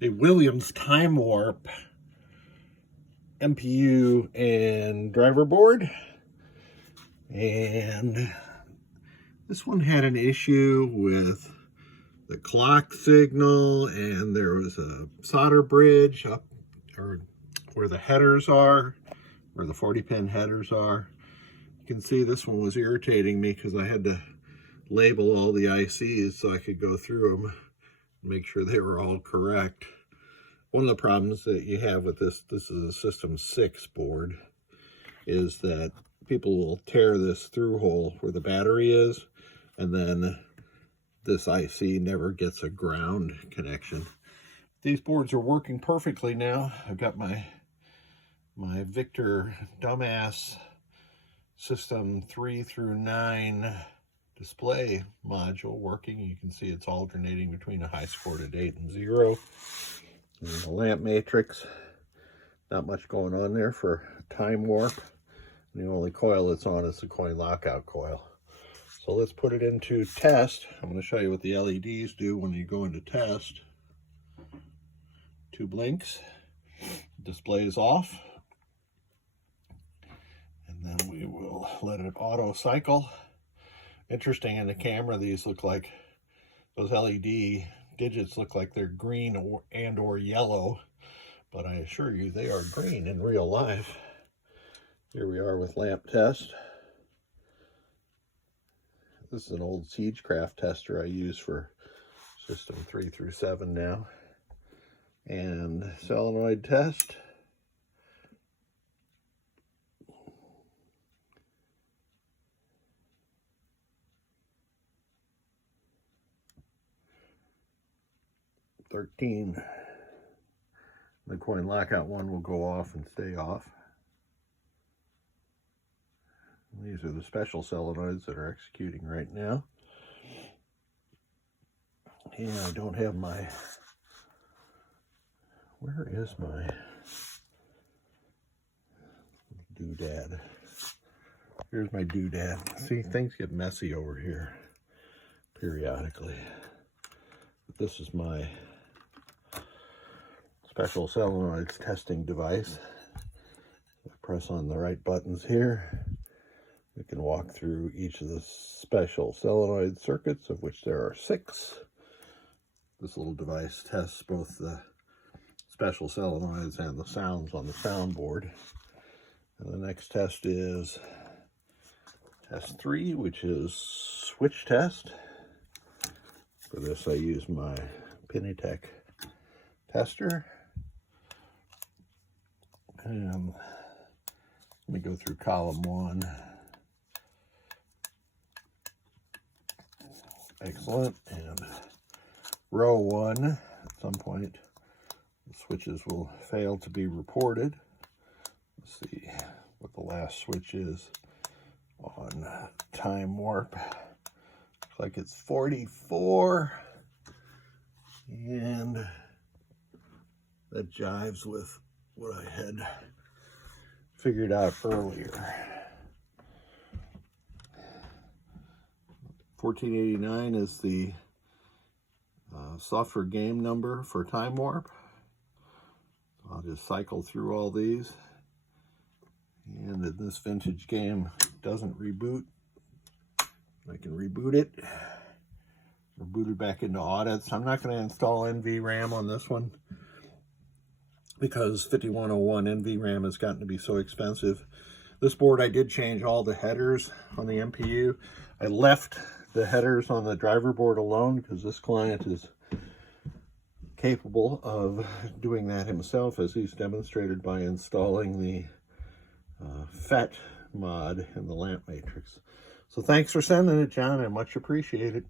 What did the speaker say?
a Williams Time Warp MPU and driver board. And this one had an issue with the clock signal, and there was a solder bridge up or where the headers are, where the 40-pin headers are. You can see this one was irritating me because I had to label all the ICs so I could go through them and make sure they were all correct. One of the problems that you have with this is a System 6 board, is that people will tear this through hole where the battery is, and then this IC never gets a ground connection. These boards are working perfectly now. I've got my Victor dumbass System 3 through 9 display module working. You can see it's alternating between a high scored at 8 and 0. And the lamp matrix, not much going on there for Time Warp. And the only coil that's on is the coin lockout coil. So let's put it into test. I'm going to show you what the LEDs do when you go into test. 2 blinks, display is off, and then we will let it auto cycle. Interesting, in the camera, these look like, those LED digits look like they're green or yellow, but I assure you they are green in real life. Here we are with lamp test. This is an old Siegecraft tester I use for System 3 through 7 now. And solenoid test. "13. The coin lockout one will go off and stay off. These are the special solenoids that are executing right now. And I don't have my, where is my doodad? Here's my doodad. See, things get messy over here periodically. But this is my special solenoids testing device. I press on the right buttons here. We can walk through each of the special solenoid circuits, of which there are 6. This little device tests both the special solenoids and the sounds on the soundboard. And the next test is test 3, which is switch test. For this I use my Pinitech tester. And let me go through column 1. Excellent. And row 1, at some point, the switches will fail to be reported. Let's see what the last switch is on Time Warp. Looks like it's 44. And that jives with what I had figured out earlier. 1489 is the software game number for Time Warp. I'll just cycle through all these. And in this vintage game, it doesn't reboot. I can reboot it. Or boot it back into audits. I'm not going to install NVRAM on this one because 5101 NVRAM has gotten to be so expensive. This board, I did change all the headers on the MPU. I left the headers on the driver board alone because this client is capable of doing that himself, as he's demonstrated by installing the FET mod in the lamp matrix. So thanks for sending it, John. I much appreciate it.